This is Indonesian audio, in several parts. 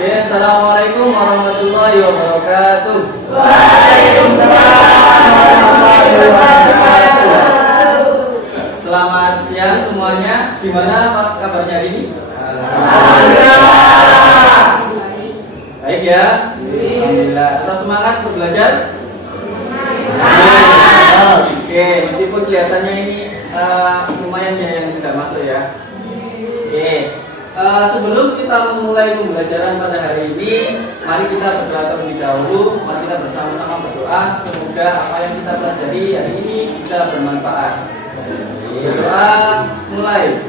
Assalamualaikum warahmatullahi wabarakatuh. Waalaikumsalam warahmatullahi wabarakatuh. Selamat siang semuanya. Gimana kabarnya hari ini? Alhamdulillah. Baik ya. Alhamdulillah. Tetap semangat untuk belajar. Oke, meskipun kelihatannya ini lumayan ya yang tidak masuk ya. Oke. Sebelum kita memulai pembelajaran pada hari ini, mari kita berdoa terlebih dahulu. Mari kita bersama-sama berdoa. Semoga apa yang kita pelajari hari ini bisa bermanfaat. Berdoa mulai.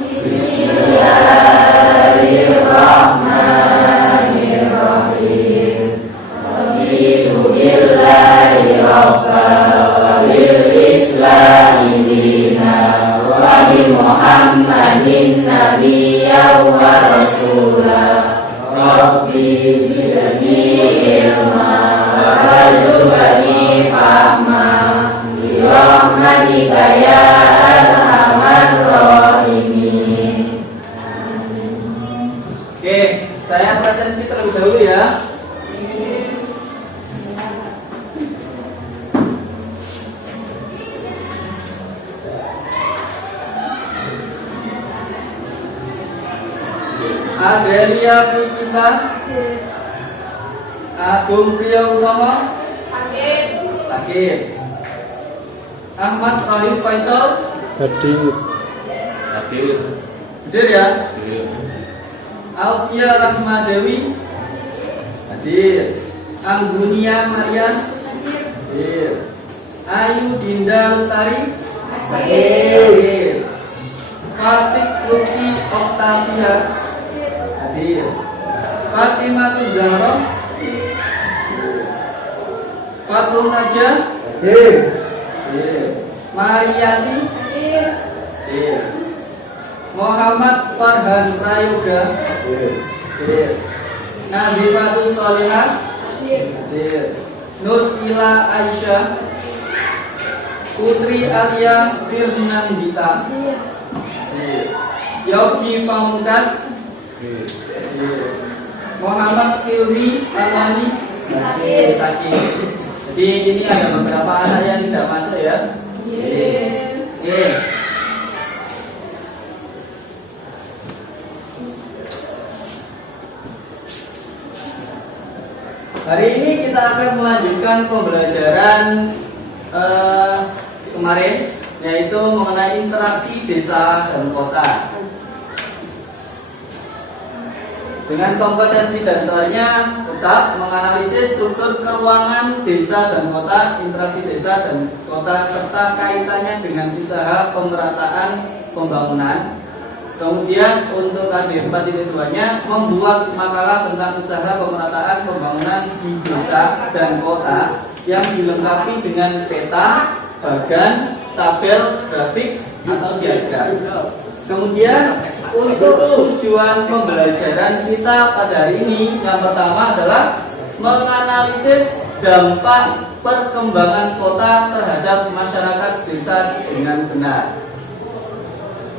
Bismillahirrahmanirrahim. Raditu billahi rabba wa bil islami dina wa bi Muhammadin nabiyya wa rasula. Rabbi zidni ilma warzuqni fahma bi rahmatika ya arhamar rahimin. Oke, saya presentasi terlebih dahulu ya. Adelia Puspita, Agung Priya Utama, sakit. Ahmad Rahim Faisal, Hadir. hadir ya. Alfia Rahma Dewi, hadir. Anggunia Maria, hadir. Ayu Dinda Lestari, hadir. Fatik Luki Oktavia, hadir. Fatimah Zahra, Fatul Najah, hadir. Mariati, hadir. Muhammad Farhan Prayoga, hadir. Nabi Fatul Solihah, hadir. Nur Ila Aisyah, Putri Alia Firnandita, hadir. Yogi Pamungkas, hadir. Muhammad Ilmi Alani, hadir. Jadi ini ada beberapa anak yang tidak masuk ya. Oke. Hari ini kita akan melanjutkan pembelajaran kemarin, yaitu mengenai interaksi desa dan kota. Dengan kompetensi dasarnya tetap menganalisis struktur keuangan desa dan kota, interaksi desa dan kota, serta kaitannya dengan usaha pemerataan pembangunan. Kemudian untuk KD 4.2-nya membuat makalah tentang usaha pemerataan pembangunan di desa dan kota yang dilengkapi dengan peta, bagan, tabel, grafik atau diagram. Kemudian untuk tujuan pembelajaran kita pada hari ini, yang pertama adalah menganalisis dampak perkembangan kota terhadap masyarakat desa dengan benar.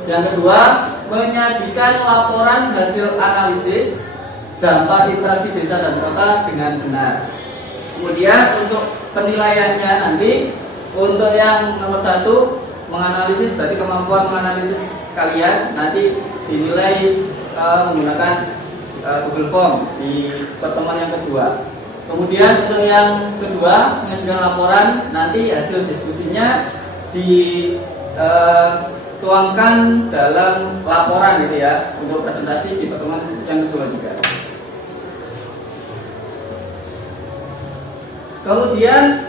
Yang kedua, menyajikan laporan hasil analisis dampak interaksi desa dan kota dengan benar. Kemudian untuk penilaiannya nanti, untuk yang nomor 1, menganalisis, berarti kemampuan menganalisis kalian nanti dinilai menggunakan Google Form di pertemuan yang kedua. Kemudian untuk yang kedua, mengajukan laporan, nanti hasil diskusinya dituangkan dalam laporan gitu ya, untuk presentasi di pertemuan yang kedua juga. Kemudian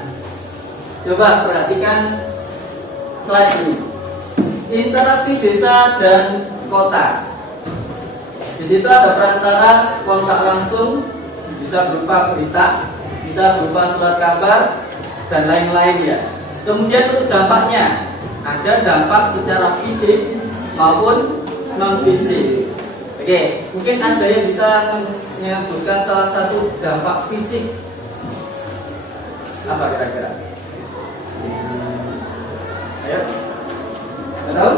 coba perhatikan slide ini. Interaksi desa dan kota. Di situ ada perantara kontak langsung, bisa berupa berita, bisa berupa surat kabar dan lain-lain ya. Kemudian untuk dampaknya, ada dampak secara fisik maupun non fisik. Oke, mungkin ada yang bisa menyebutkan salah satu dampak fisik. Apa kira-kira? Ayo. Tahu?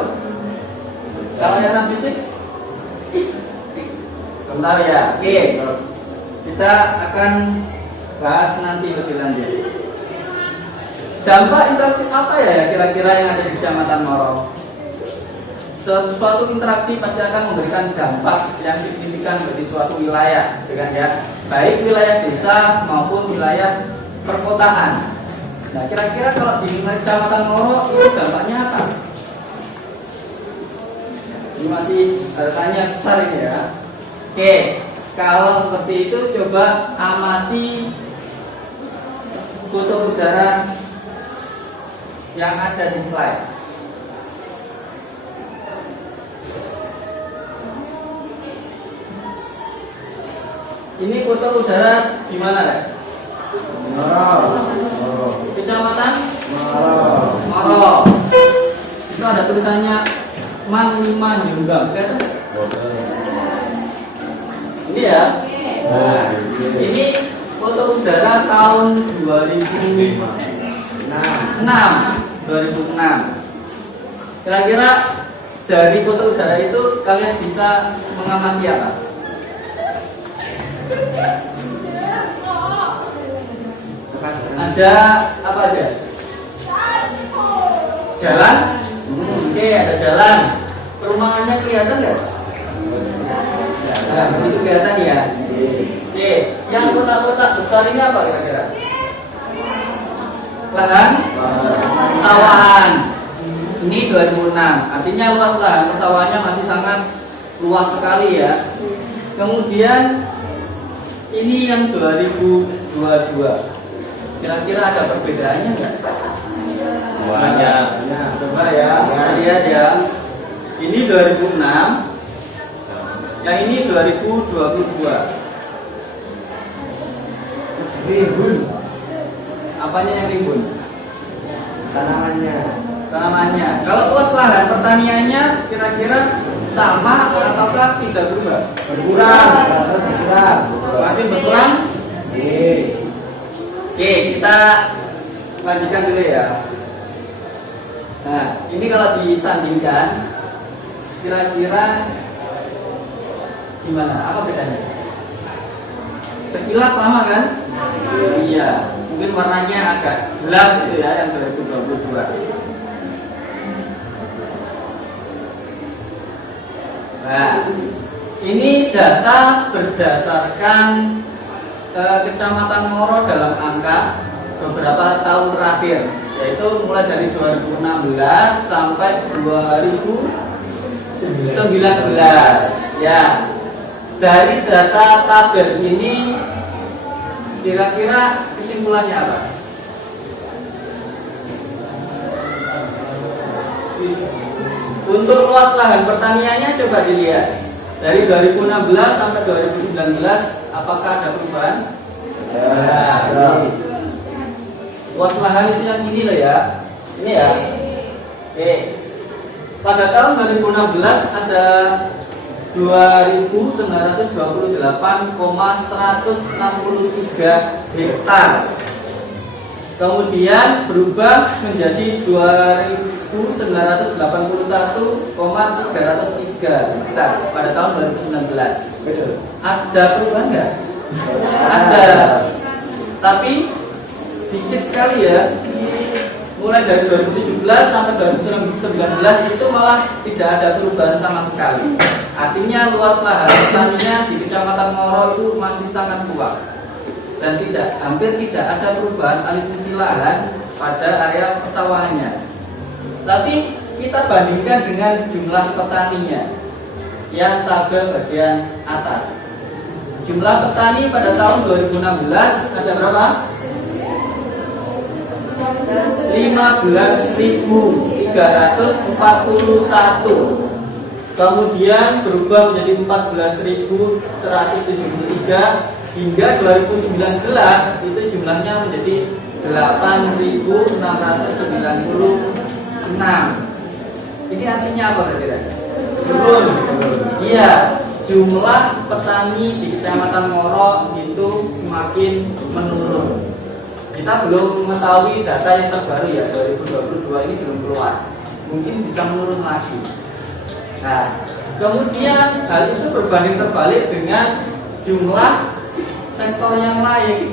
Kalau yang non fisik, Bentar ya. Oke. Kita akan bahas nanti lebih lanjut. Dampak interaksi apa ya kira-kira yang ada di Kecamatan Ngoro? Suatu interaksi pasti akan memberikan dampak yang signifikan bagi suatu wilayah, dengan ya, baik wilayah desa maupun wilayah perkotaan. Nah, kira-kira kalau di Kecamatan Ngoro itu dampaknya apa? Ini masih tanya besar ini ya. Oke, kalau seperti itu coba amati kutub udara yang ada di slide. Ini kutub udara di mana, Rek? Ngoro. Kecamatan Ngoro. Ngoro. Itu ada tulisannya Man 5 Junggam. Kelihatan? Ini ya. Nah, ini kutub udara tahun 2006. Kira-kira dari kutub udara itu kalian bisa mengamati apa? Ada apa aja? Jalan? Oke, ada jalan. Perumahannya kelihatan nggak? Nah, itu kelihatan ya. Oke, yang kotak-kotak besar ini apa kira-kira? Lahan persawahan. Ini 2006. Artinya luas lahan persawahannya masih sangat luas sekali ya. Kemudian ini yang 2022. Kira-kira ada perbedaannya nggak? Banyak. Coba ya, lihat ya. Ini 2006. Yang ini 2022. Rimbun. Apanya yang rimbun? Tanamannya. Tanamannya. Kalau luas lahan pertaniannya kira-kira sama ataukah tidak berubah? Berkurang. Berkurang. Makin berkurang? Oke. Oke, kita lanjutkan dulu ya. Nah, ini kalau disandingkan, kira-kira gimana? Apa bedanya? Sekilas sama kan? Iya. Mungkin warnanya agak gelap gitu ya, yang 2022. Nah, ini data berdasarkan Kecamatan Ngoro dalam angka beberapa tahun terakhir, yaitu mulai dari 2016 sampai 2019. Ya, dari data tabel ini kira-kira kesimpulannya apa? Untuk luas lahan pertaniannya coba dilihat. Dari 2016 sampai 2019 apakah ada perubahan? Ya. Luas lahan itu yang ini loh ya. Ini ya. Oke. Pada tahun 2016 ada 2928,163 hektar. Kemudian berubah menjadi 2981,303 hektar pada tahun 2019. Betul. Ada perubahan nggak? Ada. Tapi dikit sekali ya. Mulai dari 2017 sampai 2019 itu malah tidak ada perubahan sama sekali. Artinya luas lahan pertanian di Kecamatan Ngoro itu masih sangat luas dan hampir tidak ada perubahan alih fungsi lahan pada area persawahannya. Tapi kita bandingkan dengan jumlah petaninya yang tabel bagian atas. Jumlah petani pada tahun 2016 ada berapa? 15.341. Kemudian berubah menjadi 14.173 hingga 2019 itu jumlahnya menjadi 8.696. Ini artinya apa kira-kira? Turun. Iya, jumlah petani di Kecamatan Ngoro itu semakin menurun. Kita belum mengetahui data yang terbaru ya, 2022 ini belum keluar. Mungkin bisa menurun lagi. Nah, Kemudian hal itu berbanding terbalik dengan jumlah sektor yang lain.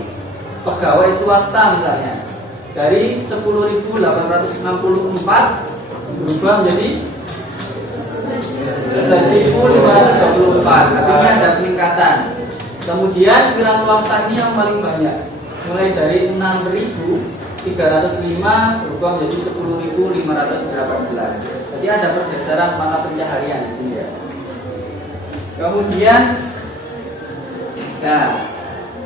Pegawai swasta misalnya dari 10.864 berubah menjadi 11.524, artinya ada peningkatan. Kemudian wira swasta ini yang paling banyak, mulai dari 6.305 berubah menjadi 10.518. Jadi ada pergeseran mata pencaharian di sini ya. Kemudian, nah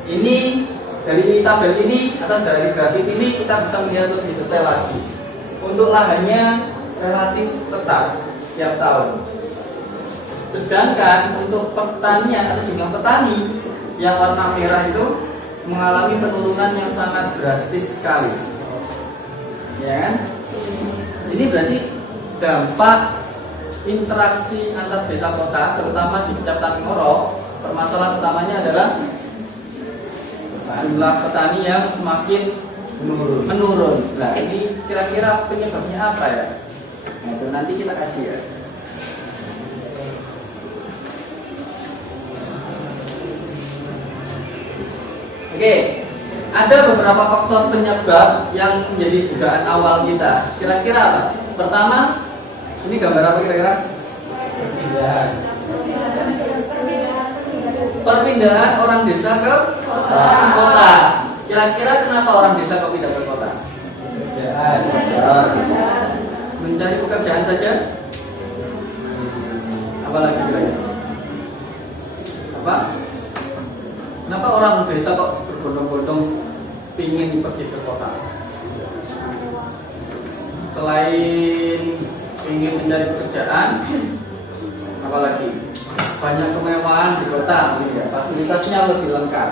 ini dari tabel ini atau dari grafik ini kita bisa melihat lebih detail lagi. Untuk lahannya relatif tetap tiap tahun. Sedangkan untuk pertanian atau jumlah petani yang warna merah itu mengalami penurunan yang sangat drastis sekali. Ya kan? Ini berarti dampak interaksi antar desa kota, terutama di Kecamatan Ngoro, permasalahan utamanya adalah jumlah petani yang semakin menurun. Nah, ini kira-kira penyebabnya apa ya? Nah, itu nanti kita kaji ya. Oke, ada beberapa faktor penyebab yang menjadi dugaan awal kita. Kira-kira apa? Pertama, ini gambar apa kira-kira? Perpindahan orang desa ke kota. Kira-kira kenapa orang desa kok pindah ke kota? Mencari pekerjaan saja? Apalagi kira-kira? Apa? Kenapa orang desa kok berbondong-bondong pingin pergi ke kota? Selain ingin mencari pekerjaan, apalagi banyak kemewahan di kota, ya, fasilitasnya lebih lengkap.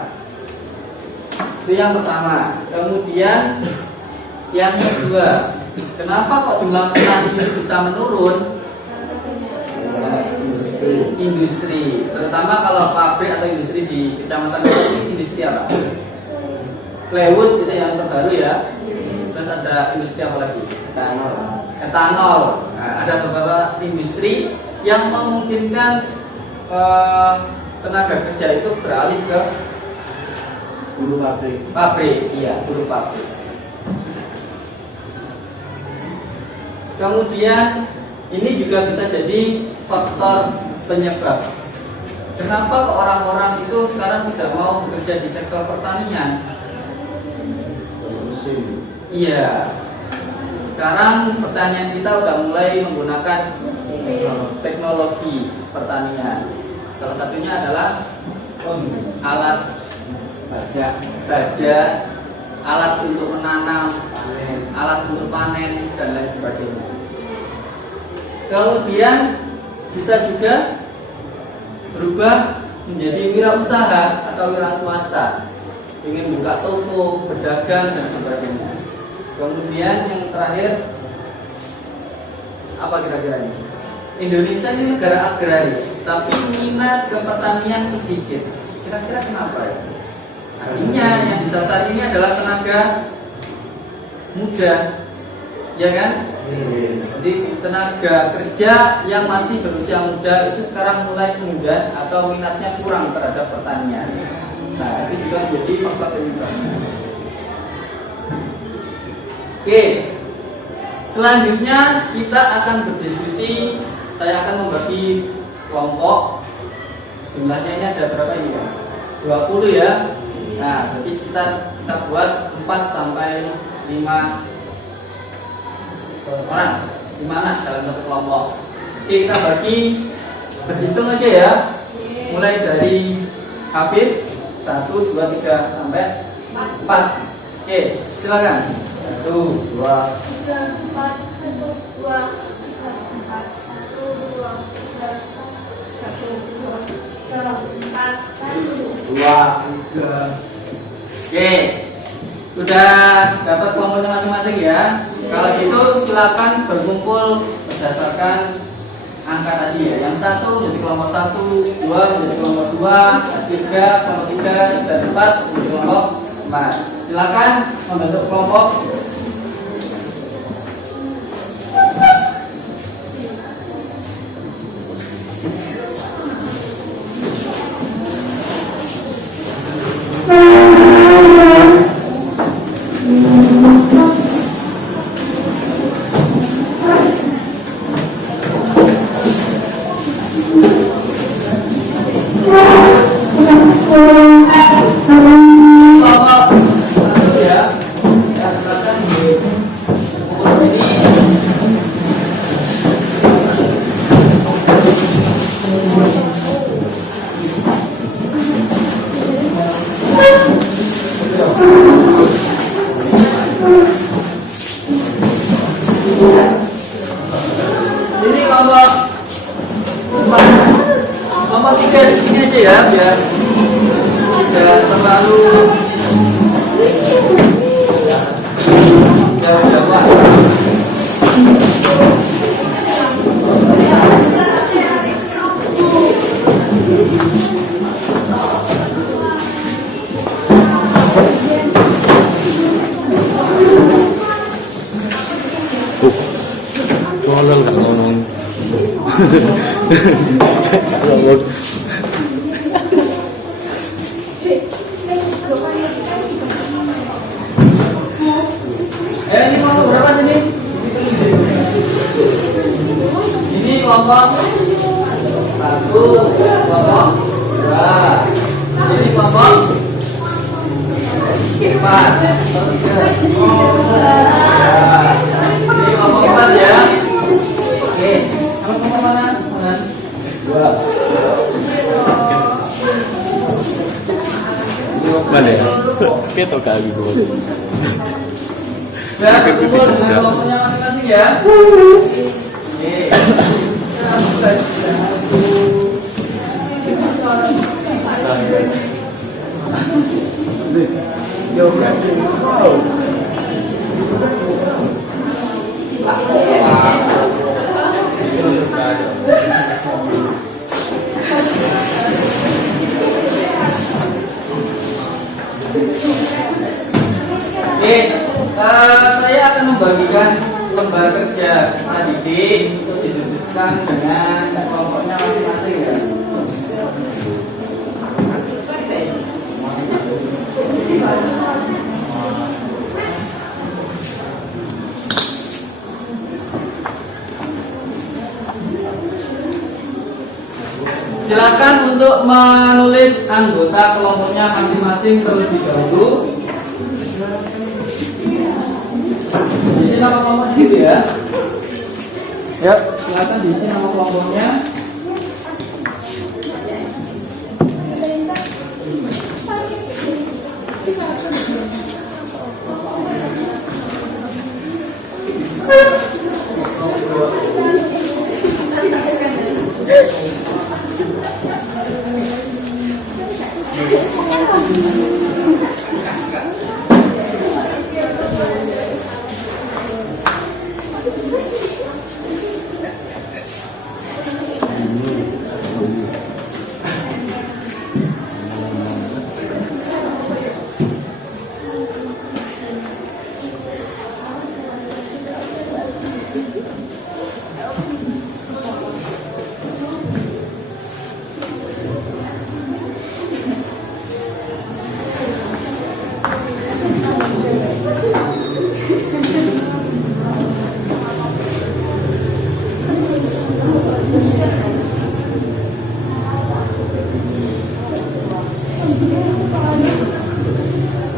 Itu yang pertama. Kemudian yang kedua, kenapa kok jumlah petani ini bisa menurun? Industri, terutama kalau pabrik atau industri di kecamatan ini, industri apa? Plywood itu yang terbaru ya. Terus ada industri apa lagi? Etanol. Nah, ada beberapa industri yang memungkinkan tenaga kerja itu beralih ke Buru pabrik. Pabrik, iya, buru pabrik. Kemudian ini juga bisa jadi faktor penyebab. Kenapa kok orang-orang itu sekarang tidak mau bekerja di sektor pertanian? Iya. Sekarang pertanian kita udah mulai menggunakan teknologi pertanian. Salah satunya adalah alat baja, alat untuk menanam, alat untuk panen dan lain sebagainya. Kemudian bisa juga berubah menjadi wirausaha atau wira swasta, ingin buka toko, berdagang dan sebagainya. Kemudian yang terakhir apa kira-kira ini? Indonesia ini negara agraris, tapi minat ke pertanian sedikit. Kira-kira kenapa ya? Artinya yang disasar ini adalah tenaga muda, ya kan? Jadi tenaga kerja yang masih berusia muda itu sekarang mulai enggan atau minatnya kurang terhadap pertanian. Nah, itu juga menjadi faktor penyebabnya. Oke, selanjutnya kita akan berdiskusi. Saya akan membagi kelompok. Jumlahnya ini ada berapa ini ya? 20 ya. Nah, berarti kita buat 4 sampai 5 orang, 5 anak dalam satu kelompok. Oke, kita bagi, berhitung aja ya. Mulai dari Habib 1, 2, 3 sampai 4. Oke, silakan. 1, 2, 3, 4, 1, 2, 4, 1, 2, 3. Oke, sudah dapat kelompoknya masing-masing ya. Kalau gitu silakan berkumpul berdasarkan angka tadi ya. Yang 1 menjadi kelompok 1, 2 menjadi kelompok 2, 3 kelompok 3, dan 4 menjadi kelompok 4. Silakan membentuk kelompok. terlalu jauh-jauh. Tolol gak ngomong. Ngomong. Ini kelompok berapa ini? Ini kelompok 1, kelompok 2. Ini kelompok 4. Ini kelompok 4 ya. Oke, sama kelompok mana? Mana? 2. Mana ya? Kita kali dua. Sudah kumpul dengan kelompoknya masing-masing ya. Oke. Oke, saya akan membagikan lembar kerja kita didik untuk didiskusikan dengan kelompoknya masing-masing ya. Silakan untuk menulis anggota kelompoknya masing-masing terlebih dahulu. Diisi nama kelompoknya gitu ya. Ya, silakan diisi nama kelompoknya.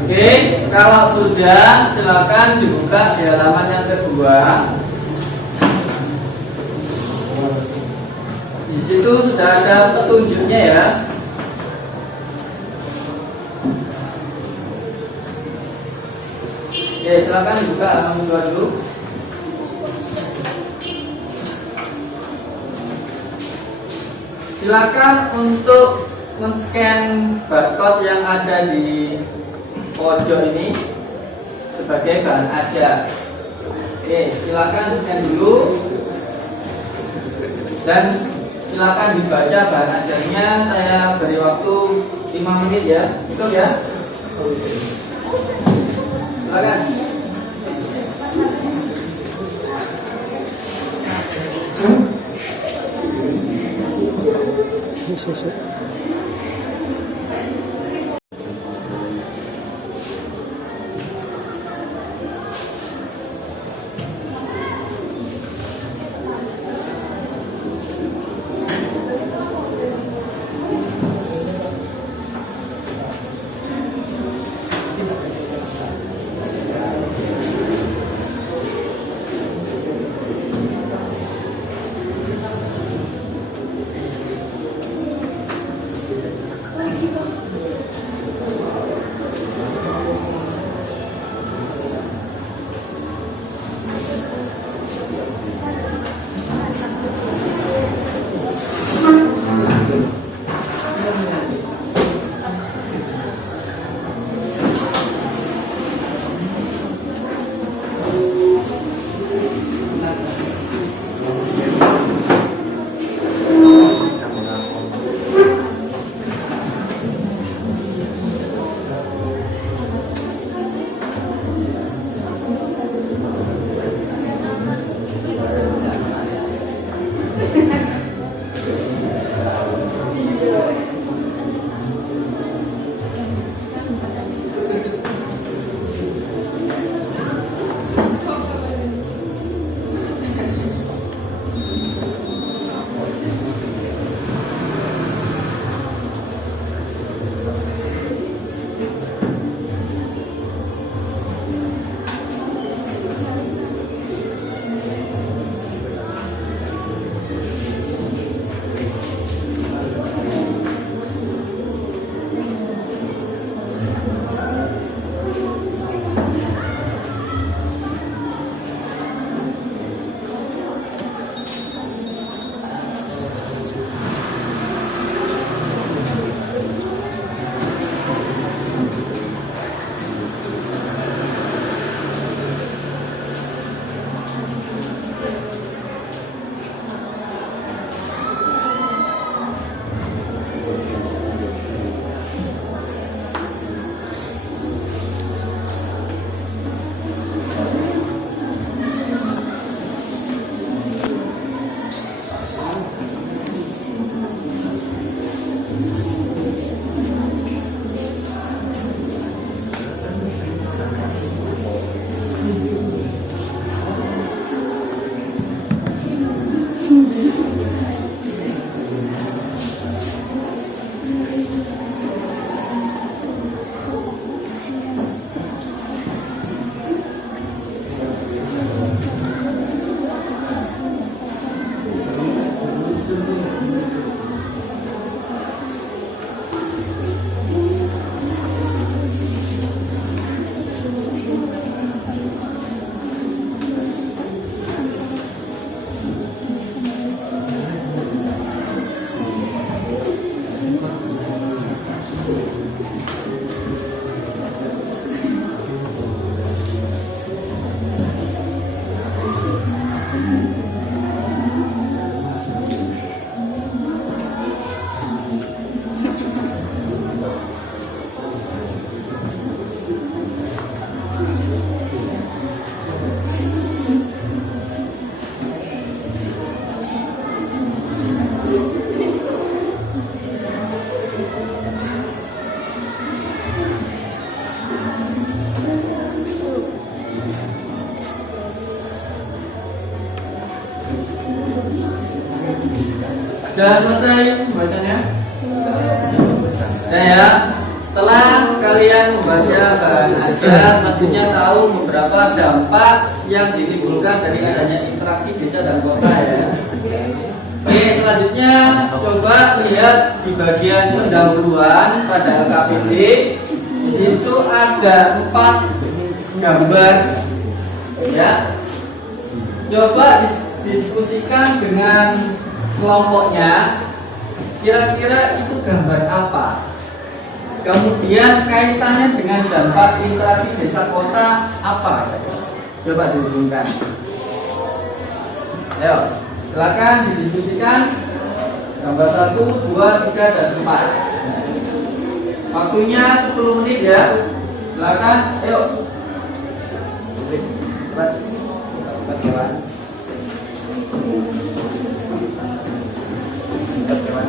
Oke, kalau sudah silakan dibuka di halaman yang kedua. Di situ sudah ada petunjuknya ya. Oke, silakan dibuka halaman kedua dulu. Silakan untuk men-scan barcode yang ada di pojok ini sebagai bahan ajar. Oke, silakan scan dulu dan silakan dibaca bahan ajarnya. Saya beri waktu 5 menit ya. Betul ya? Silakan. Sudah selesai bacanya? Nah ya, setelah kalian membaca bahan ajar, mestinya tahu beberapa dampak yang ditimbulkan dari adanya interaksi desa dan kota ya. Oke, selanjutnya coba lihat di bagian pendahuluan pada LKPD. Di situ ada 4 gambar ya. Coba diskusikan dengan kelompoknya. Kira-kira itu gambar apa? Kemudian kaitannya dengan dampak interaksi desa kota apa? Coba dihubungkan. Ayo, silakan didiskusikan. Gambar 1, 2, 3, dan 4. Waktunya 10 menit ya. Silakan, ayo. Cepat. Cepat kawan. Cepat kawan.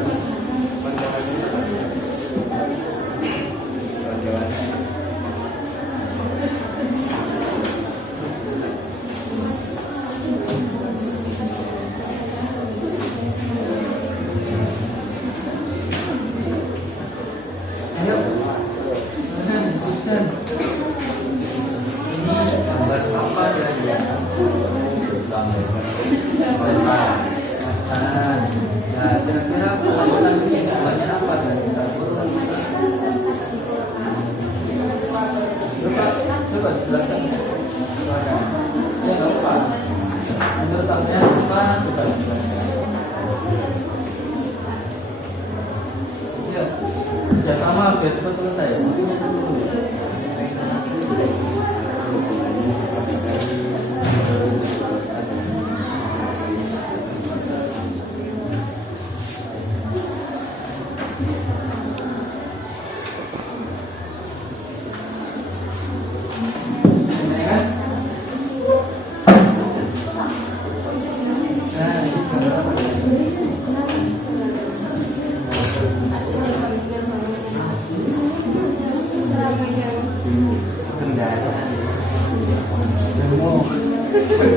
Kerjasama biar cepat selesai.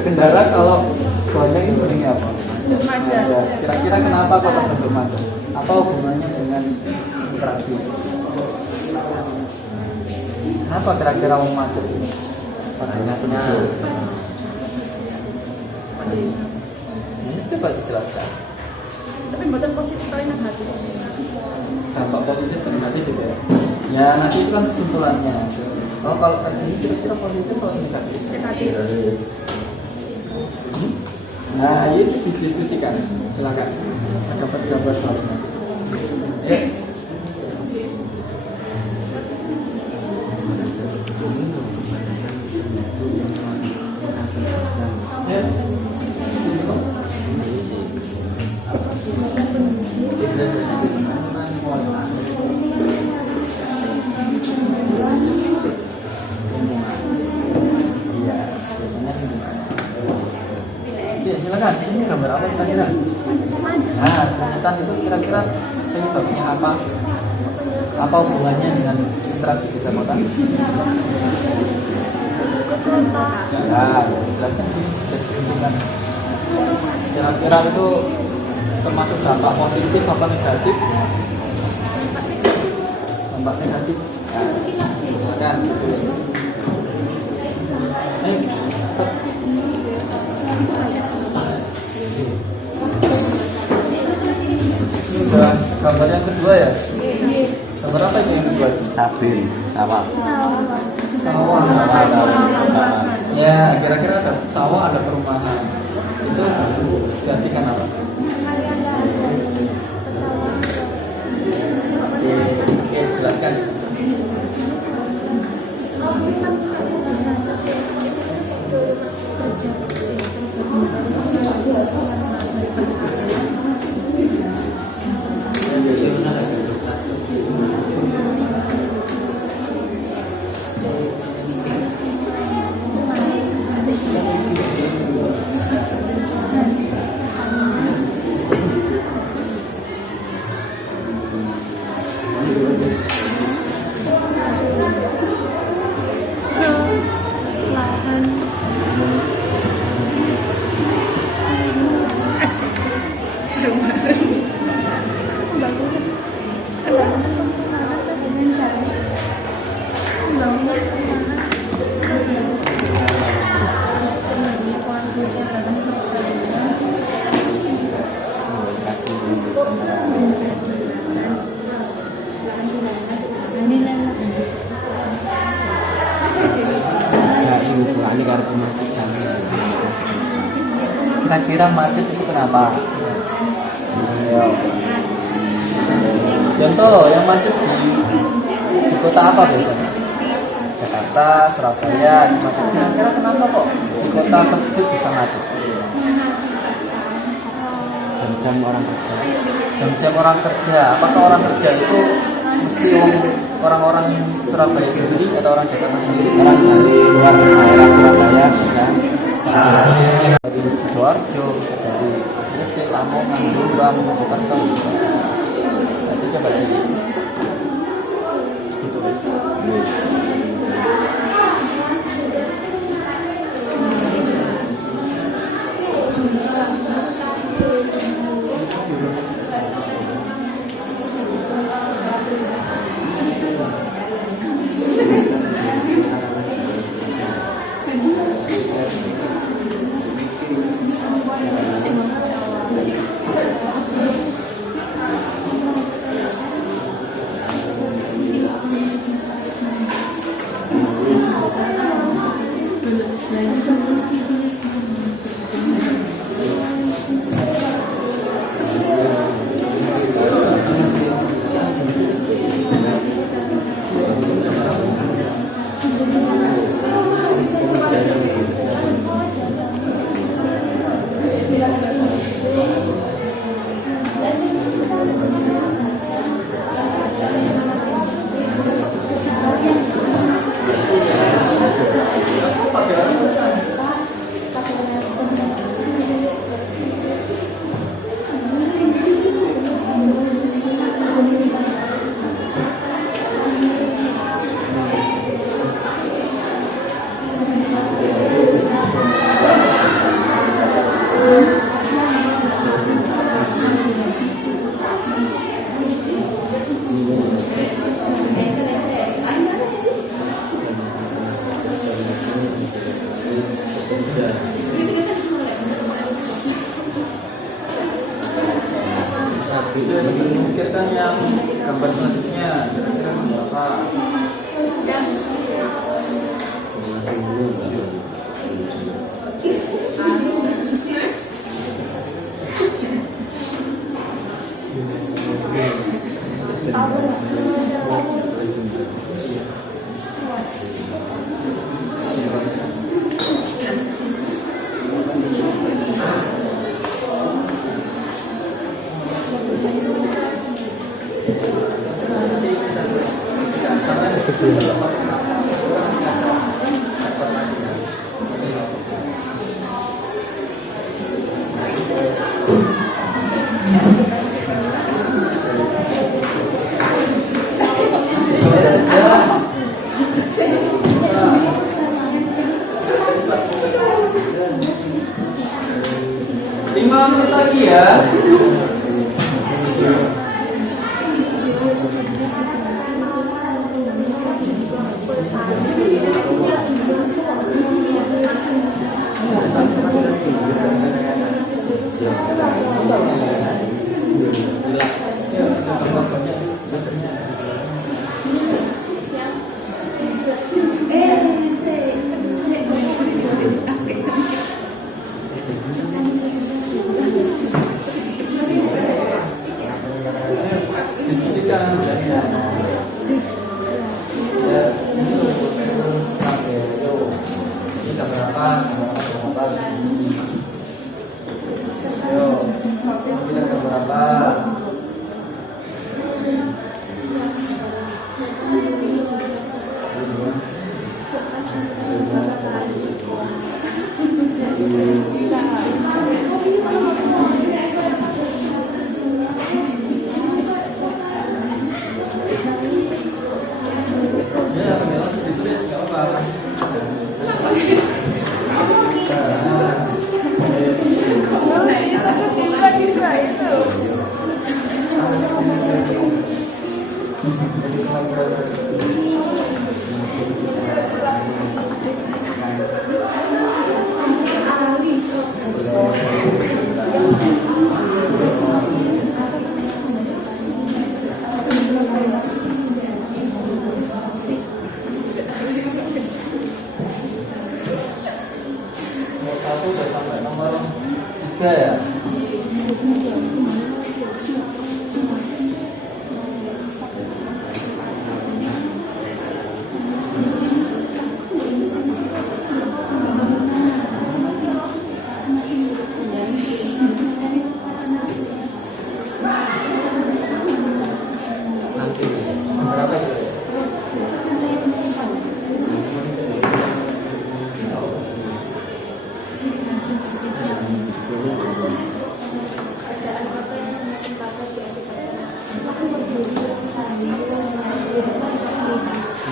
Kendara kalau banyak itu ini apa? Remaja. Kira-kira kenapa kota bentuk remaja? Apa hubungannya dengan interaksi? Kenapa kira-kira mau macet ini? Banyaknya. Ini coba dijelaskan. Tapi buatan positif atau negatif? Dampak positif dan negatif itu ya. Ya nanti itu kan kesimpulannya. Oh kalau tadi kira-kira positif atau negatif? Negatif. Nah itu didiskusikan. Silakan. Ada pendapat selanjutnya. Ya. Silakan, ini gambar apa kira-kira? Nah, kemudian itu kira-kira penyebabnya apa? Apa hubungannya dengan interaksi desa kota? Ya, jelaskan di deskripsikan. Kira-kira itu termasuk dampak positif apa negatif? Dampak negatif. Ya, silakan. Udah gambar yang kedua ya? Gambar apa itu yang kedua? Tabel sama. Sawah. Ya, kira-kira ada sawah, ada perumahan. Itu gantikan apa? Oke, jelaskan. Ini karena kemacetan. Kira-kira macet itu kenapa? Ayo. Contoh yang macet di kota apa biasanya? Jakarta, Surabaya, macet. Kira-kira kenapa kok di kota tersebut bisa macet? Jam orang kerja. Jam-jam orang kerja. Apakah orang kerja itu mesti orang-orang Surabaya sendiri atau orang Jakarta sendiri? Orang dari luar daerah Surabaya bisa. Dari Sidoarjo, dari Gresik, Lamongan, Jombang, Mojokerto. Nanti coba sini. Gitu. Memikirkan yang gambar selanjutnya kira-kira berapa? Lima menit lagi ya.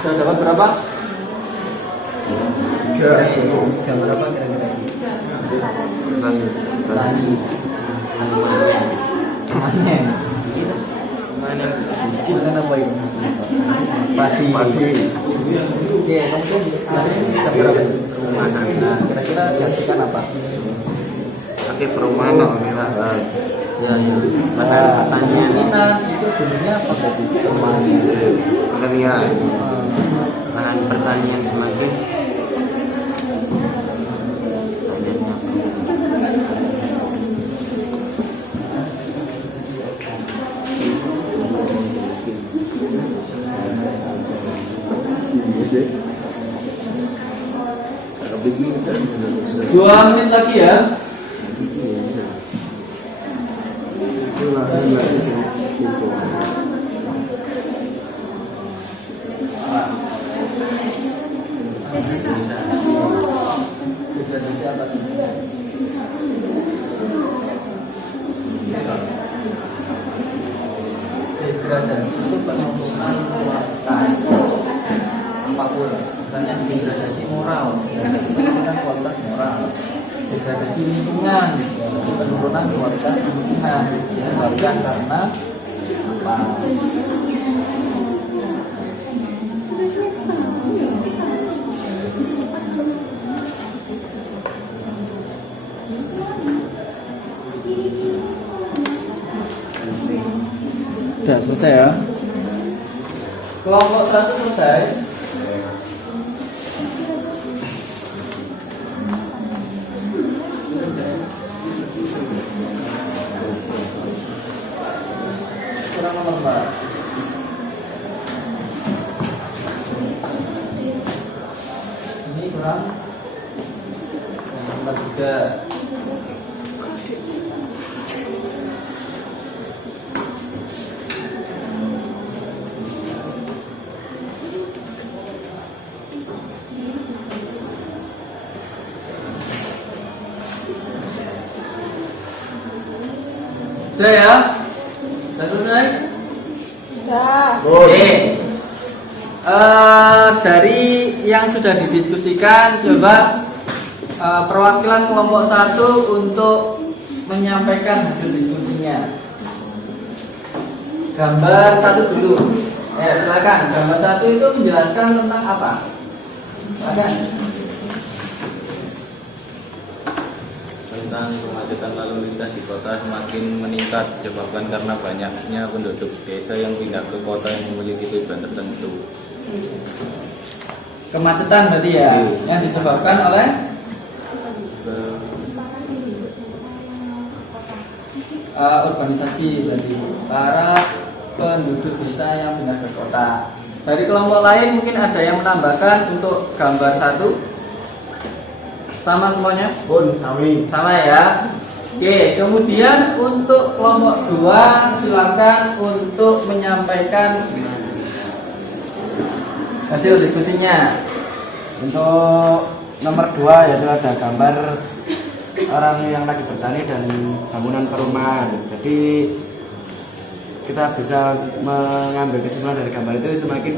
Sudah dapat berapa? Tiga. Jam berapa kira-kira? Petani. Panen. Panen apa itu? Padi. Oke, mungkin jam berapa? Nah, kira-kira gantikan apa? Pakai perumahan loh, kira. Ya, pertanian kita itu sebenarnya apa tadi? Pertanian. Lahan pertanian semakin panennya Dua menit lagi ya. Degradasi itu penurunan kualitas apapun, misalnya degradasi moral, penurunan kualitas moral, degradasi lingkungan, penurunan kualitas lingkungan, disebabkan karena apa? Sudah selesai ya. Kelompok 1 selesai. Kurang nomor 4. Ini kurang nomor 3. Sudah ya? Sudah selesai? Sudah. Oke. Dari yang sudah didiskusikan, coba perwakilan kelompok 1 untuk menyampaikan hasil diskusinya. Gambar 1 dulu. Ya, silakan. Gambar 1 itu menjelaskan tentang apa? Silakan. Tentang kemacetan lalu lintas di kota semakin meningkat disebabkan karena banyaknya penduduk desa yang pindah ke kota yang memiliki tujuan tertentu. Kemacetan berarti ya, yang disebabkan oleh urbanisasi berarti para penduduk desa yang pindah ke kota. Dari kelompok lain mungkin ada yang menambahkan untuk gambar 1. Sama semuanya? Sama ya. Oke, kemudian untuk kelompok 2 silakan untuk menyampaikan hasil diskusinya. untuk nomor 2 yaitu ada gambar orang yang lagi bertani dan bangunan perumahan. Jadi kita bisa mengambil kesimpulan dari gambar itu semakin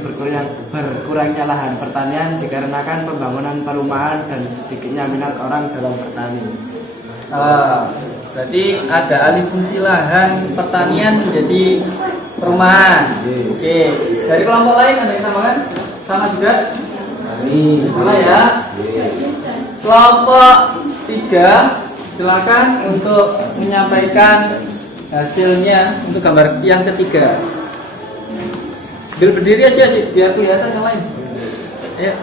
berkurangnya lahan pertanian dikarenakan pembangunan perumahan dan sedikitnya minat orang dalam bertani. Berarti ada alih fungsi lahan pertanian menjadi perumahan. Oke. Dari kelompok lain ada yang tambahan? Sama juga? Sama ya. Kelompok 3 silakan untuk menyampaikan hasilnya untuk gambar yang ketiga. Berdiri aja sih, biar kelihatan yang lain. Ya.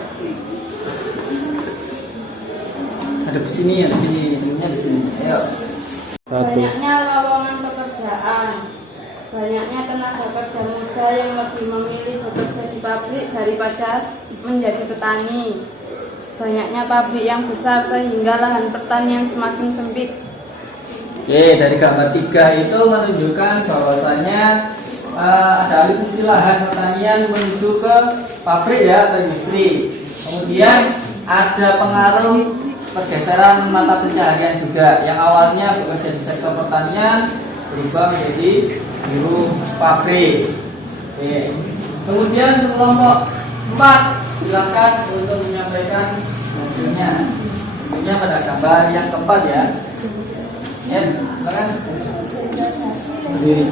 Ada di sini, ya, di sini, ininya di sini. Ayo. Banyaknya lowongan pekerjaan, banyaknya tenaga kerja muda yang lebih memilih bekerja di pabrik daripada menjadi petani. Banyaknya pabrik yang besar sehingga lahan pertanian semakin sempit. Oke, dari gambar 3 itu menunjukkan bahwasanya ada alih fungsi lahan pertanian menuju ke pabrik ya, atau industri. Kemudian ada pengaruh pergeseran mata pencaharian juga, yang awalnya bekerja di sektor pertanian berubah menjadi buruh pabrik. Oke. Kemudian kelompok 4. Silakan untuk menyampaikan hasilnya. Tentunya pada gambar yang keempat ya. Ya, silakan. Berdiri.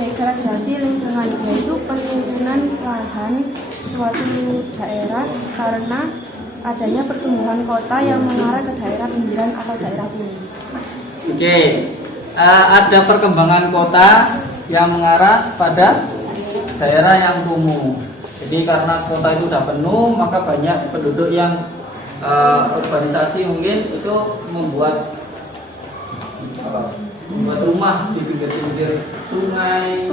Degradasi lingkungan yaitu penurunan lahan suatu daerah karena adanya pertumbuhan kota yang mengarah ke daerah pinggiran atau daerah kumuh. Oke, ada perkembangan kota yang mengarah pada daerah yang kumuh. Jadi karena kota itu sudah penuh, maka banyak penduduk yang urbanisasi mungkin itu membuat rumah di pinggir-pinggir sungai,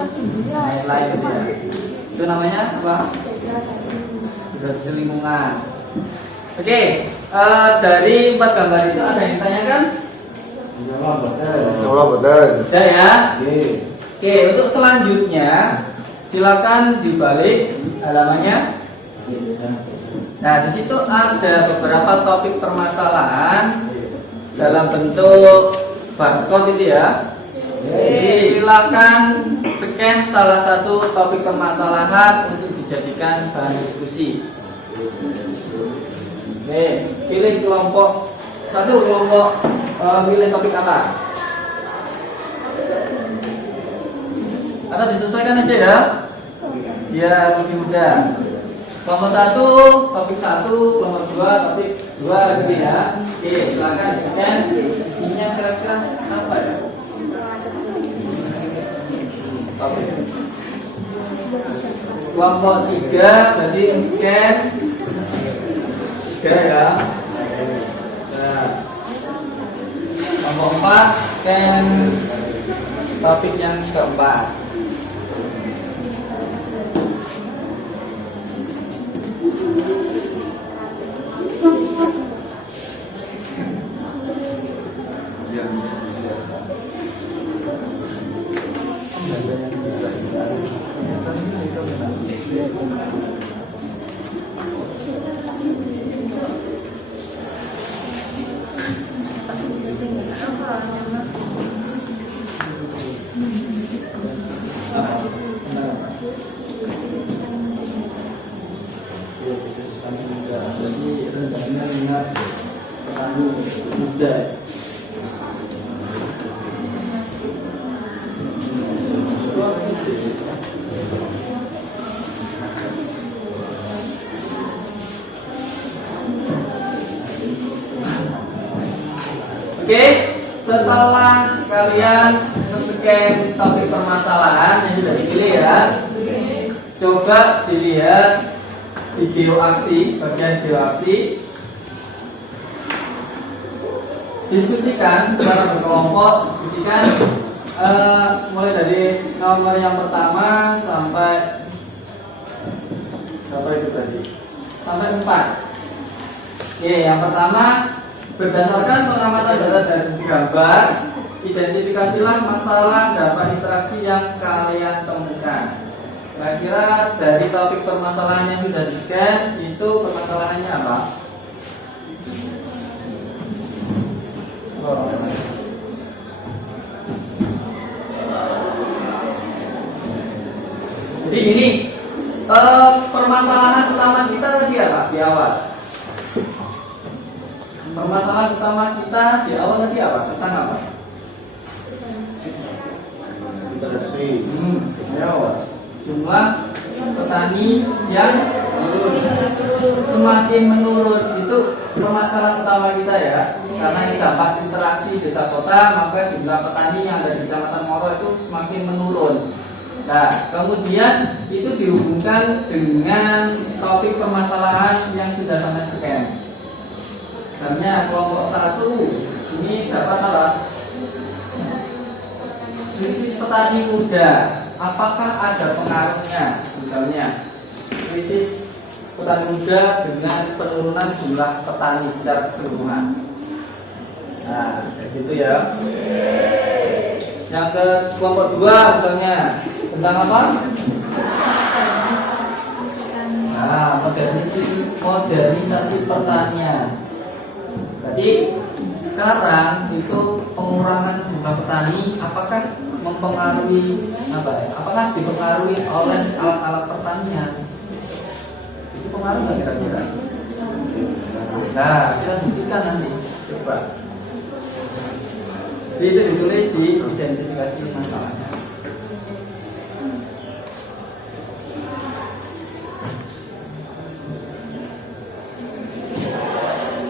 lain-lain gitu ya. Itu namanya apa? Degradasi lingkungan. Oke, dari 4 gambar itu ada yang ditanyakan? Allah betul. Bisa ya? Oke, untuk selanjutnya silakan dibalik halamannya. Nah, di situ ada beberapa topik permasalahan dalam bentuk barcode itu ya. Silakan scan salah satu topik permasalahan untuk dijadikan bahan diskusi. Oke, pilih kelompok satu, pilih topik apa? Karena disesuaikan aja ya, biar lebih mudah. Kelompok 1, topik 1, kelompok 2, topik 2 gitu ya. Oke, silakan scan. Isinya kira-kira apa ya? Topik. Kelompok 3 berarti scan 3 ya. Nah, kelompok 4 scan topik yang keempat. Jadi rendahnya minat petani muda. Oke, setelah kalian men-scan topik permasalahan yang sudah dipilih ya, coba dilihat video aksi, bagian video aksi. Diskusikan secara berkelompok, diskusikan mulai dari nomor yang pertama sampai berapa itu tadi? Sampai 4. Oke, yang pertama, berdasarkan pengamatan data dari gambar, identifikasilah masalah dampak interaksi yang kalian temukan. Kira-kira dari topik permasalahan yang sudah di-scan, itu permasalahannya apa? Jadi gini, permasalahan utama kita tadi apa di awal? Permasalahan utama kita di awal tadi apa? Tentang apa? Jumlah petani yang semakin menurun, itu permasalahan utama kita ya. Karena ini dampak interaksi desa kota, maka jumlah petani yang ada di Kecamatan Moro itu semakin menurun. Nah, kemudian itu dihubungkan dengan topik permasalahan yang sudah sangat scan. Misalnya kelompok 1 ini dapat apa? Krisis petani muda. Apakah ada pengaruhnya? Misalnya krisis petani muda dengan penurunan jumlah petani secara keseluruhan. Nah, dari situ ya. Yang ke kelompok 2 misalnya tentang apa? Nah, modernisasi pertanian. Jadi sekarang itu pengurangan jumlah petani apakah mempengaruhi apa ya? Apakah dipengaruhi oleh alat-alat pertanian? Itu pengaruh nggak kira-kira? Nah, kita buktikan nanti. Coba. Jadi itu ditulis di identifikasi masalahnya.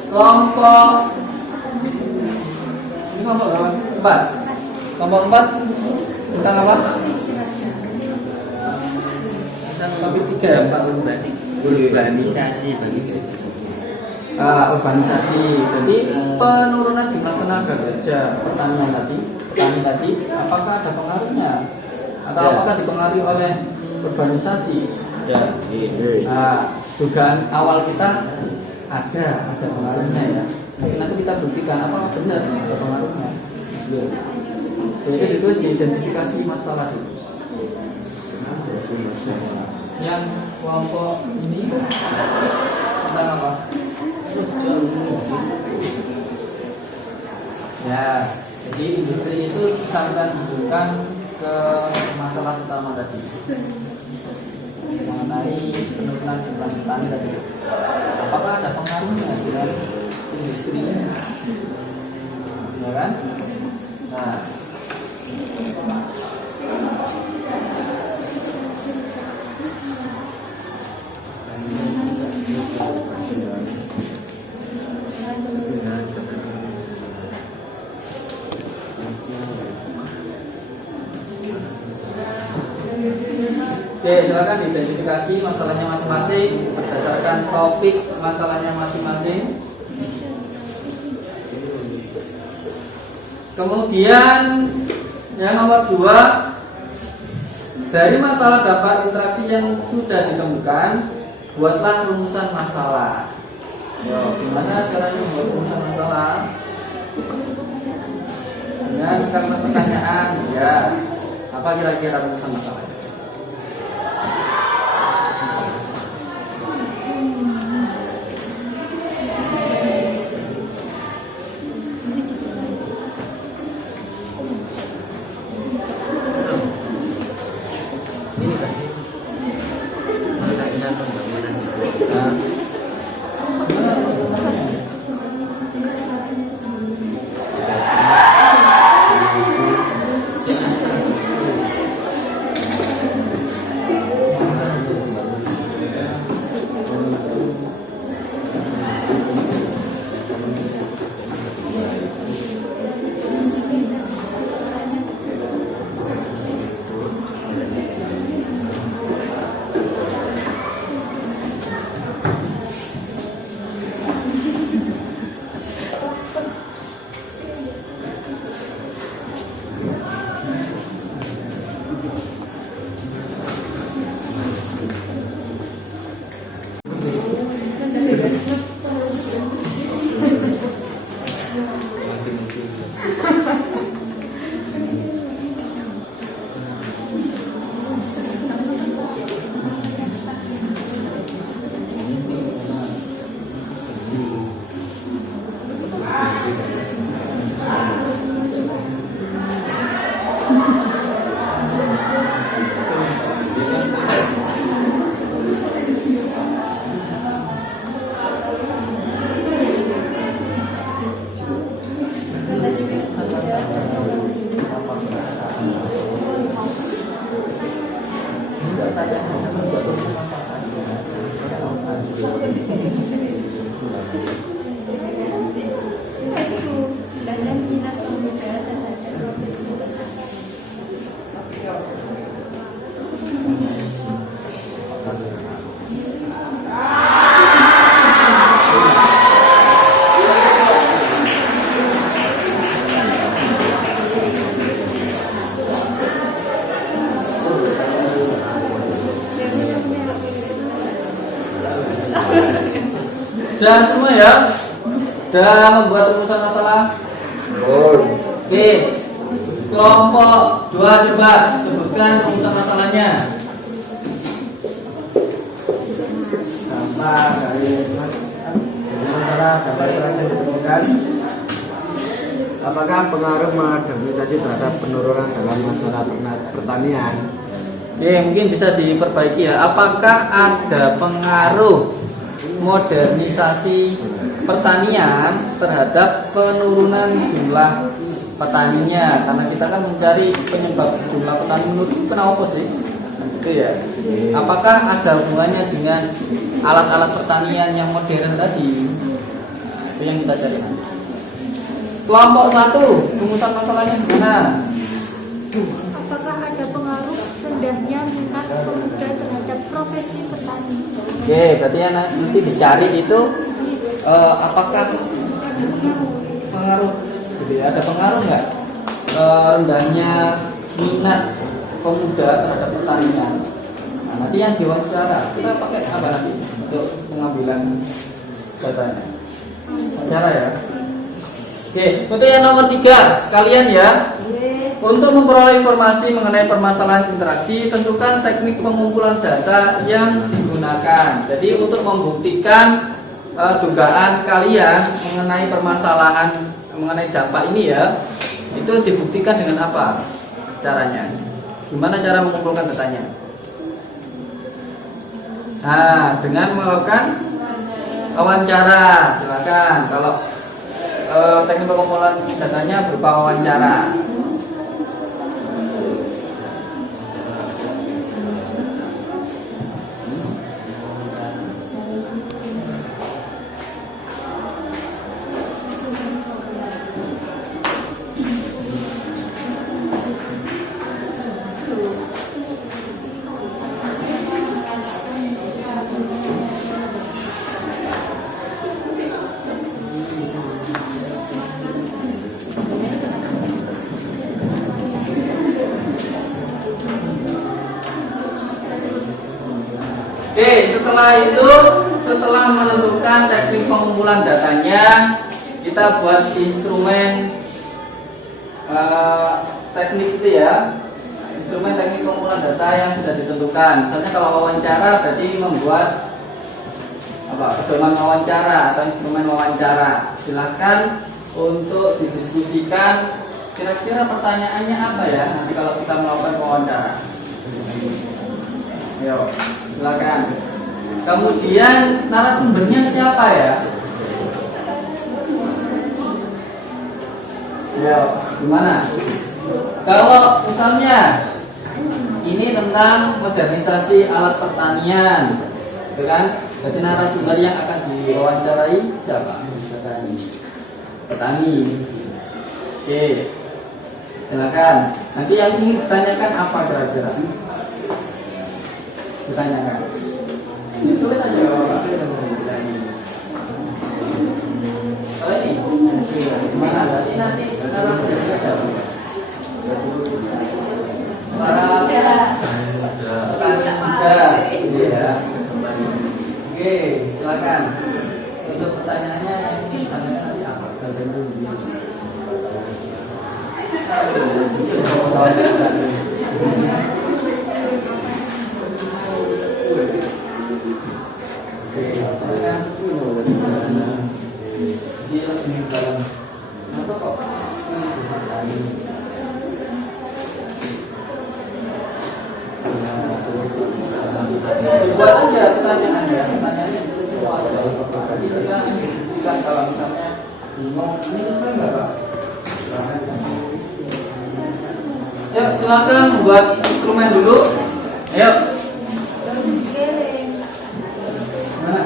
Kelompok ini kelompok berapa? 4. Kelompok 4 tentang apa? Topik 3 Pak urbanisasi bagi desa. Urbanisasi. Jadi penurunan jumlah tenaga kerja petani tadi, apakah ada pengaruhnya? Atau Ya. apakah dipengaruhi oleh urbanisasi? Ya, Nah, dugaan awal kita ada pengaruhnya ya. Nanti kita buktikan apa benar ada pengaruhnya. Ya. Jadi itu diidentifikasi masalah dulu. Yang kelompok ini tentang apa? Ya, jadi industri itu sangat menunjukkan ke masalah utama tadi mengenai penurunan jumlah petani tadi. Apakah ada pengaruhnya dengan industri ini? Ya kan? Nah, oke, silakan identifikasi masalahnya masing-masing berdasarkan topik masalahnya masing-masing. Kemudian yang nomor 2, dari masalah dampak interaksi yang sudah ditemukan, buatlah rumusan masalah. Yo, gimana caranya membuat rumusan masalah? Dengan karena pertanyaan, ya, apa kira-kira rumusan masalahnya? Sudah semua ya? Sudah membuat rumusan masalah? Oke. Kelompok 2 coba sebutkan rumusan masalahnya. Gampang dari masalah gambar interaksi yang ditemukan. apakah pengaruh modernisasi terhadap penurunan dalam masalah pertanian? Oke, mungkin bisa diperbaiki ya. Apakah ada pengaruh modernisasi pertanian terhadap penurunan jumlah petaninya? Karena kita kan mencari penyebab jumlah petani menurun, kenapa sih? Gitu ya. Apakah ada hubungannya dengan alat-alat pertanian yang modern tadi? Nah, itu yang kita cari nanti. Kelompok 1, rumusan masalahnya gimana? Apakah ada pengaruh rendahnya minat pemuda terhadap profesi petani? Oke, berarti yang nanti dicari itu apakah pengaruh? Jadi ada pengaruh nggak rendahnya minat pemuda terhadap pertanian? Nah, nanti yang diwawancara kita pakai apa nanti untuk pengambilan datanya? Wawancara ya. Oke, untuk yang nomor 3 sekalian ya. Untuk memperoleh informasi mengenai permasalahan interaksi, tentukan teknik pengumpulan data yang digunakan. Jadi untuk membuktikan dugaan kalian mengenai permasalahan mengenai dampak ini ya, itu dibuktikan dengan apa caranya? Gimana cara mengumpulkan datanya? Nah, dengan melakukan wawancara, silakan. Kalau teknik pengumpulan datanya berupa wawancara. Oke, setelah menentukan teknik pengumpulan datanya, kita buat instrumen teknik itu ya, instrumen teknik pengumpulan data yang sudah ditentukan. Misalnya kalau wawancara berarti membuat pedoman wawancara atau instrumen wawancara. Silahkan untuk didiskusikan. Kira-kira pertanyaannya apa ya nanti kalau kita melakukan wawancara? Ayo, silakan. Kemudian narasumbernya siapa ya? Ayo, gimana? Kalau misalnya ini tentang modernisasi alat pertanian, gitu kan? Jadi narasumber yang akan diwawancarai siapa? Petani. Oke, silakan. Nanti yang ingin ditanyakan apa kira-kira? Ditanyakan. Tulis aja kalau ini. Gimana? Nanti narasumbernya siapa? Para petani muda, ya. Oke, silakan. Untuk pertanyaannya ini disampaikan nanti apa? Buat aja pertanyaannya, pertanyaannya itu semua ada. Jadi kita diskusikan kalau misalnya bingung, ini sesuai nggak Pak? Ya silakan buat instrumen dulu. Ayo. Mana?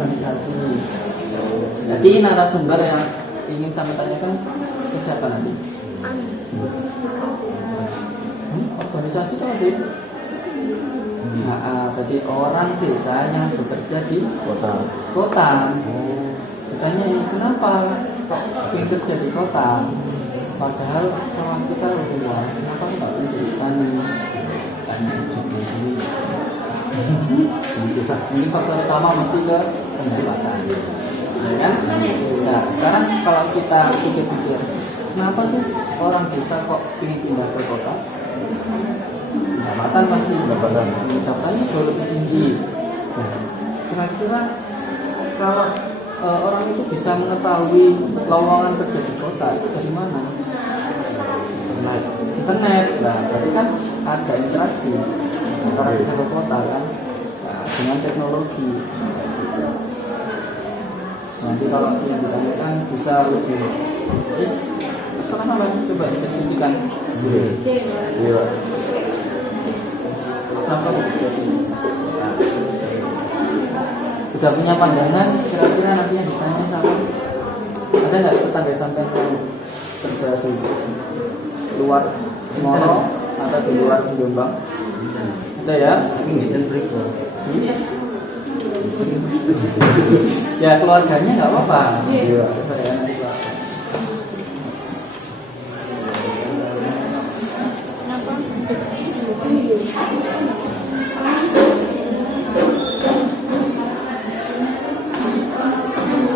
Organisasi. Jadi narasumber yang ingin kami tanyakan ke siapa nanti? Organisasi itu sih? Nah, berarti orang desa yang bekerja di kota. Ditanya kenapa kok ingin kerja di kota? Padahal sawah kita lebih luas. Kenapa nggak pilih tani? Ini faktor utama mesti ke pendapatan. Ya kan? Nah, sekarang kalau kita pikir-pikir, kenapa sih orang desa kok ingin pindah ke kota? kecamatan pasti Babakan, ucapannya jauh lebih tinggi. Nah, kira-kira kalau orang itu bisa mengetahui lowongan kerja di kota itu dari mana? Internet. Nah, berarti kan ada interaksi antara desa ke kota kan, nah, dengan teknologi. Nanti kalau yang ditanyakan bisa lebih terserah namanya, coba diskusikan. Iya. Apa udah punya pandangan kira-kira nanti yang ditanya siapa? Ada nggak tetangga sampai yang kerja di luar Moro atau di luar Jombang? Ada ya? Ya keluarganya nggak apa-apa. Iya. Saya nanti Pak.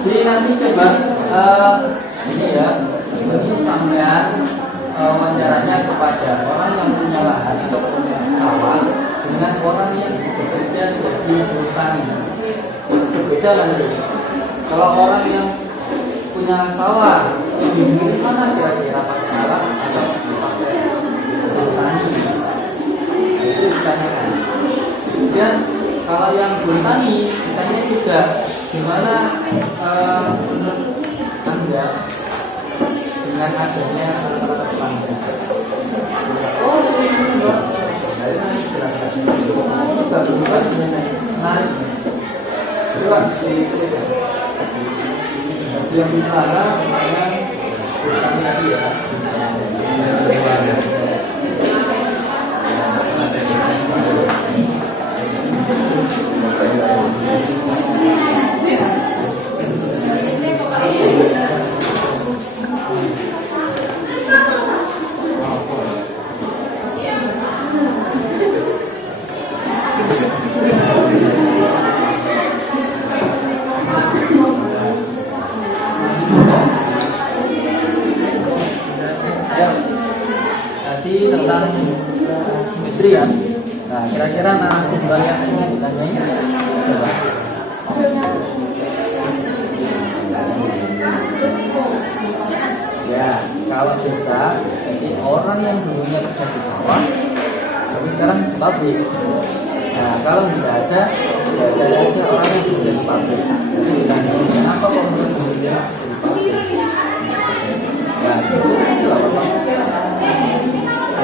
Jadi nanti coba ini ya, ini sampean wawancaranya kepada orang yang punya lahan atau punya sawah dengan orang yang bekerja di petani. Berbeda nanti. Kalau orang yang punya sawah di mana kira-kira pakai alat atau pakai petani? Itu ditanyakan. Kemudian kalau yang bertani ditanya juga gimana menurut Anda dengan adanya rata-rata tetangga. Oh, ini enggak. Dari nanti jelaskan. Ini baru menarik. Coba yang utara dengan bertani tadi ya. Tadi tentang industri ya. Nah, kira-kira narasumber yang ingin ditanyain coba. Ya, kalau desa, jadi orang yang dulunya kerja di sawah, tapi sekarang di pabrik. Nah, kalau tidak ada, ya ada aja orang yang kerja di pabrik. Jadi ditanyain kenapa kok menurut dulunya di pabrik? Ya, itu apa?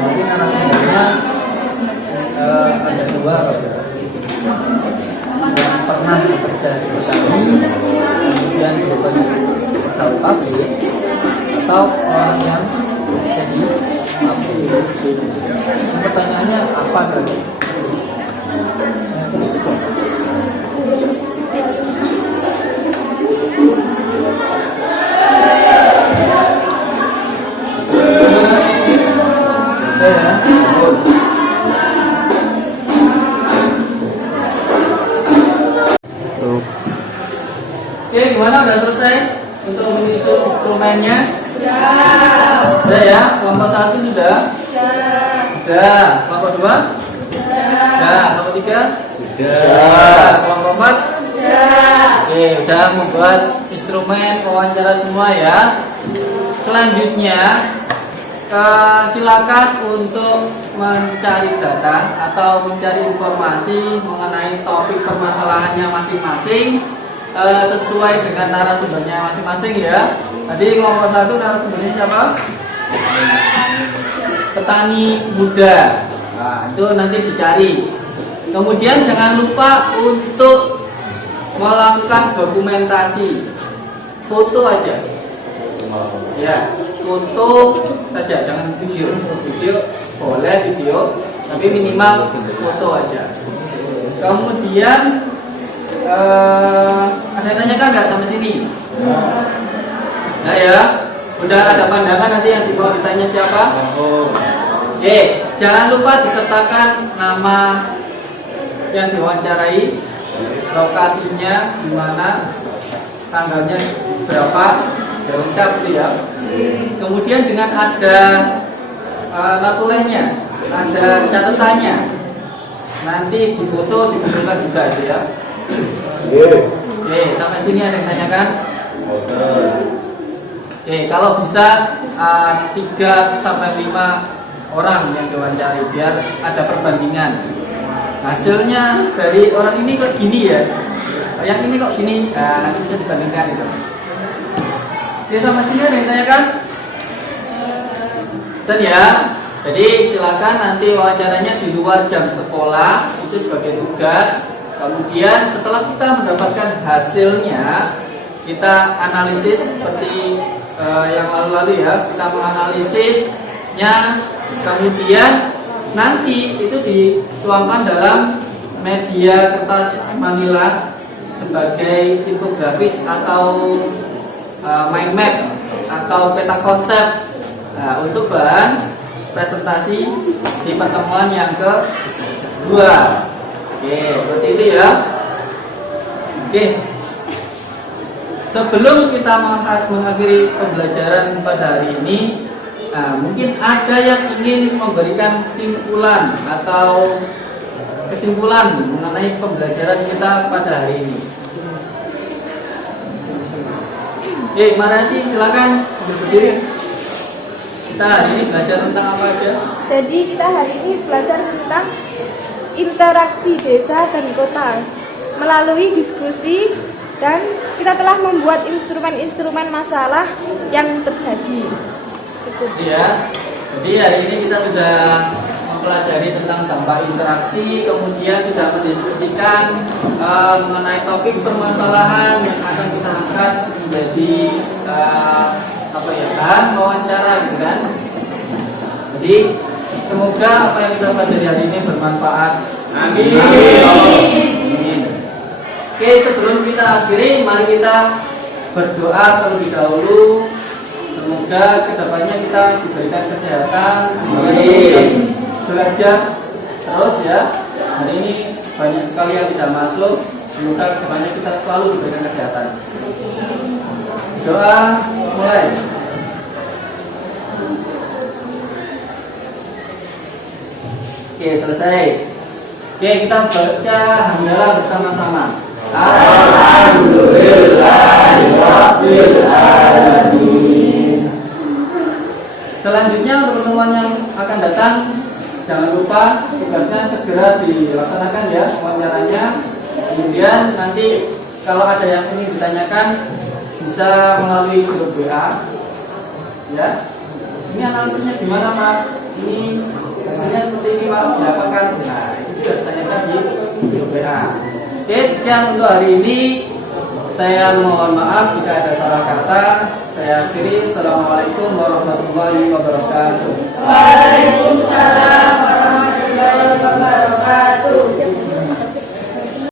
Mungkin narasumbernya ada dua, yang pernah bekerja di petani, kemudian bekerja di pabrik, atau orang yang jadi pabrik. Pertanyaannya apa tadi? Oke, gimana? Udah selesai untuk menyusun instrumennya? Sudah ya? Kelompok 1 sudah? Sudah. Kelompok 2? Sudah. Kelompok 3? Sudah. Kelompok 4? Oke, udah membuat instrumen wawancara semua ya. Selanjutnya silakan untuk mencari data atau mencari informasi mengenai topik permasalahannya masing-masing sesuai dengan narasumbernya masing-masing ya. Tadi kelompok 1 narasumbernya siapa? Petani muda. Nah, itu nanti dicari. Kemudian jangan lupa untuk melakukan dokumentasi. Foto aja. Ya, foto saja, jangan video. Video boleh video, tapi minimal foto aja. Kemudian ada yang tanyakan nggak sampai sini? Nah ya, udah ada pandangan nanti yang mau ditanya siapa? Oke, jangan lupa disertakan nama yang diwawancarai, lokasinya di mana, tanggalnya berapa, lengkap gitu ya. Kemudian dengan ada notulennya, ada catatannya. Nanti difoto, dibutuhkan juga itu ya. Oke, sampai sini ada yang tanyakan? Oke, kalau bisa 3 sampai 5 orang yang diwawancari biar ada perbandingan. Hasilnya dari orang ini kok gini ya, yang ini kok gini, nanti bisa dibandingkan itu. Oke, sampai sini ada yang tanyakan? Dan ya, jadi silakan nanti wawancaranya di luar jam sekolah, itu sebagai tugas. Kemudian setelah kita mendapatkan hasilnya, kita analisis seperti yang lalu-lalu ya, kita menganalisisnya, kemudian nanti itu dituangkan dalam media kertas manila sebagai infografis atau mind map atau peta konsep untuk bahan presentasi di pertemuan yang kedua. Oke, seperti itu ya. Oke. Sebelum kita mengakhiri pembelajaran pada hari ini, mungkin ada yang ingin memberikan simpulan atau kesimpulan mengenai pembelajaran kita pada hari ini. Oke, Marati silakan berdiri. Kita hari ini belajar tentang apa aja? Jadi kita hari ini belajar tentang interaksi desa dan kota melalui diskusi, dan kita telah membuat instrumen-instrumen masalah yang terjadi. Cukup. Iya. Jadi hari ini kita sudah mempelajari tentang dampak interaksi, kemudian sudah mendiskusikan mengenai topik permasalahan yang akan kita angkat menjadi bahan wawancara, gitu kan? Jadi semoga apa yang kita pelajari hari ini bermanfaat. Amin. Amin. Oke, sebelum kita akhiri, mari kita berdoa terlebih dahulu. Semoga kedepannya kita diberikan kesehatan, amin. Belajar terus ya. Hari ini banyak sekali yang tidak masuk. Semoga kedepannya kita selalu diberikan kesehatan. Doa mulai. Oke, selesai. Oke, kita baca hamdalah bersama-sama. Alhamdulillahirabbil alamin. Selanjutnya untuk pertemuan yang akan datang, jangan lupa tugasnya segera dilaksanakan ya wawancaranya. Kemudian nanti kalau ada yang ingin ditanyakan bisa melalui grup WA. Ya. Ini analisisnya gimana Pak? Ini hasilnya seperti ini Pak. Diapakan? Nah, itu juga ditanyakan di grup WA. Oke, sekian untuk hari ini. Saya mohon maaf jika ada salah kata. Saya akhiri. Assalamualaikum warahmatullahi wabarakatuh. Waalaikumsalam warahmatullahi wabarakatuh.